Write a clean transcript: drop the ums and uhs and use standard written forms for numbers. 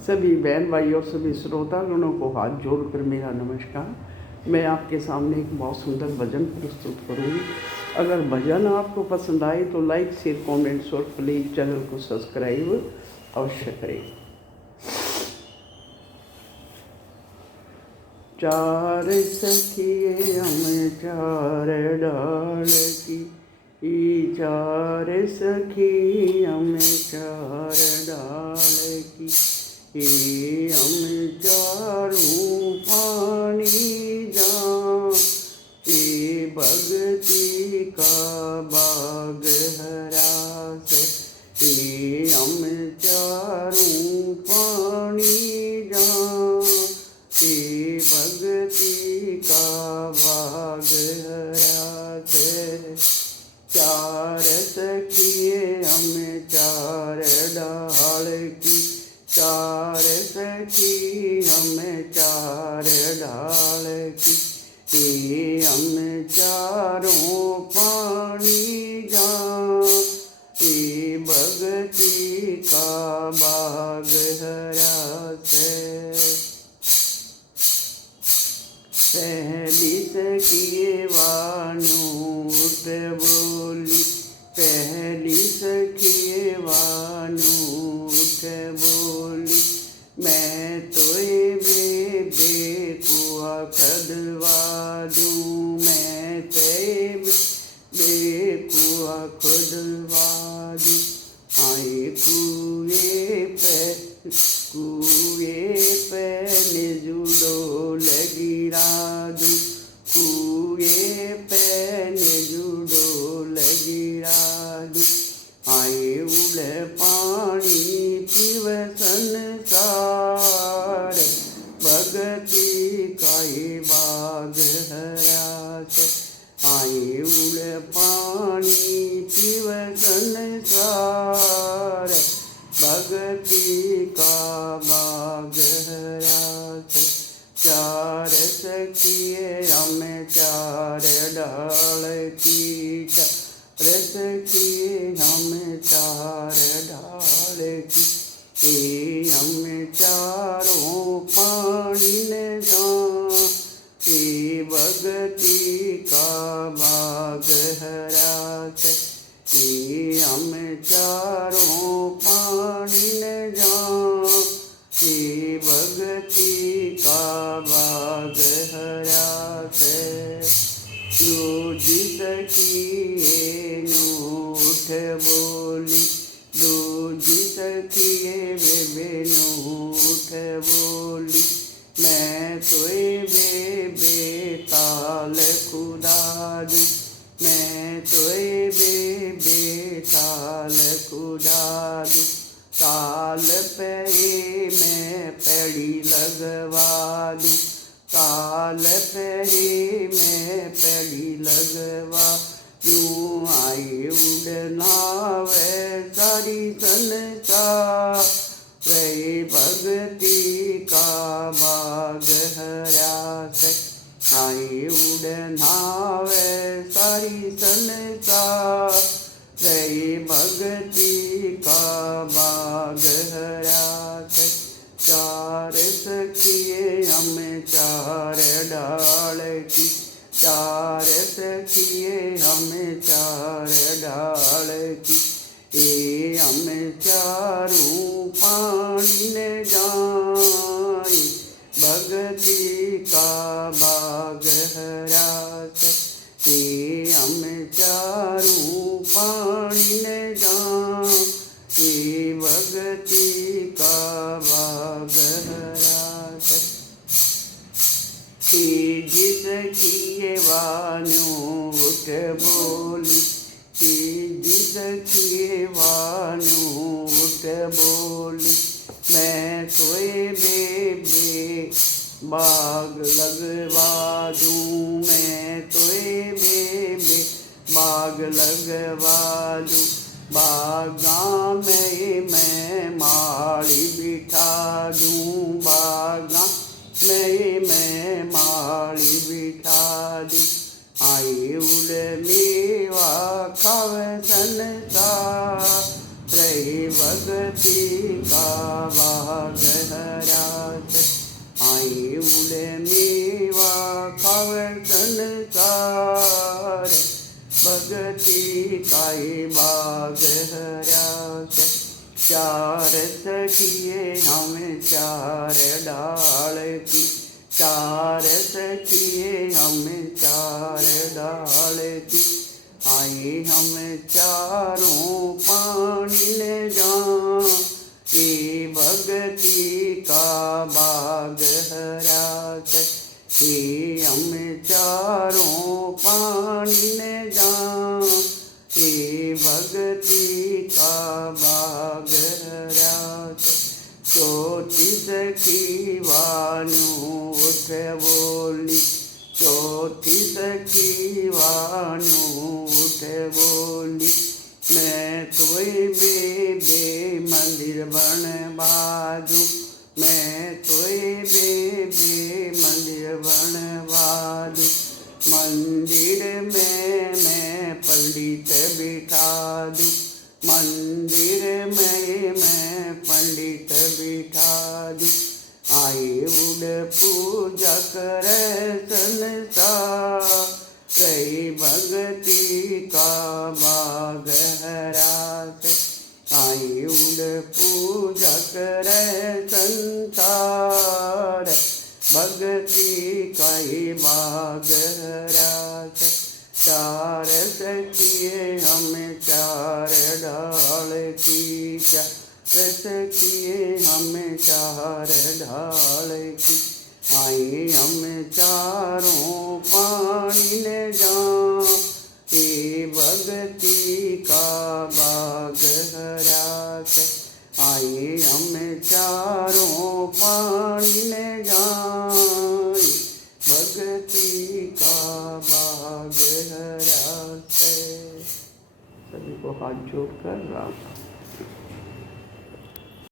सभी बहन भाई और सभी श्रोतागणों को हाथ जोड़कर मेरा नमस्कार। मैं आपके सामने एक बहुत सुंदर भजन प्रस्तुत करूँगी। अगर भजन आपको पसंद आए तो लाइक शेयर कमेंट्स और प्लीज़ चैनल को सब्सक्राइब अवश्य करें। चार सखिए हम चार डाल की, चार सखी हम चार डाल की, हम चारों पानी जा, भगती का बाग हरास, हम चारों पानी जा, भगती का बाग हरास। चार सखिए हम चार डाल की, चार सखी हम चार डाल की, हम चारों पानी जा, भगती का बाग हरास। पहली सखिए वानु उठ बोली, पहली सखिए वानु उठ बोली, मैं तोए बेबे कुआ खदवा दूँ, मैं ते बेकुआ खुदवा दूँ। आए कुए पे जुड़ो लगिरा दूँ, कुए पे जुड़ो लगिरा दूँ। आए उड़ पानी पीव संसार, भगती काई बाग हरास। आए उड़ पानी पीव संसार, भगती का बाग हरास। चार सखिए हम चार डाल की, चार सखिए हम चार डाल की, हम चारों पानी न जा, भगती का बाग हरास। हम चारों पानी न जा, भगती का बाग हरास। दूजी सखिए नो उठ बोली, दूजी सखिए बेबे नो उठ बोली, मैं तोए बेबे ताल खुदा दूँ, मैं तोए बेबे ताल खुदा दूँ। ताल पे मैं पेड़ी लगवा दूँ, ताल पे मैं पेड़ी लगवा दूँ। आई उड़ना वे सारी संसार, रही भगती का बाग हरास। आई उड़ना वे सारी संसार, रही भगती का बाग हरास। चार सखिए हम चार डाल की, चार सखिए हम चार डाल की, हम चारों पानी न जाए, भगती का बाग हरास। हम चारों पानी न जा, भगती का बाग हरास। तीजी सखिए वानु उठ बोली, तीजी सखिए वानु उठ बोली, मैं तोए बेबे बाग लगवा दूँ, मैं तोए बेबे बाग लगवा दूँ। बागा में मैं माली बिठा दूँ, बागा में मैं माली बिठा दूँ। आई उड़ मेवा खाव संसार, रही भगती का बाग हरास। आई उड़े मेवा खावर संसार, भगती काई बाग हरास। चार सखिए हम चार डाल की, चार सखिए हम चार डाल की। आई हम चारों पानी ले जा, ये भगती का बाग हरास। ये हम चारों पानी ले जा, ये भगती का बाग हरास। चौथी सखी वानु उठ बोली, चौथी सखी वानु उठ बोली। मैं तोय बेबे मंदिर बनवादूं, मैं तोय बेबे मंदिर बनवादूं। मंदिर में मैं पंडित बिठा दूं, मंदिर में मैं पंडित बिठा दूं। आए उड़ पूजा करे संसार, कई भगती का बाग हरास। आई उड़ पूजा करे संसार, भगती का ही बाग हरास। चार सखिए हम चार डाल की, चार सखिए हम चार डाल की। आई हम चारों पानी ले जा, ये भगती का बाग हरास। आई हम चारों पानी ले जा, भगती का बाग हरास। सभी को हाथ जोड़कर राम।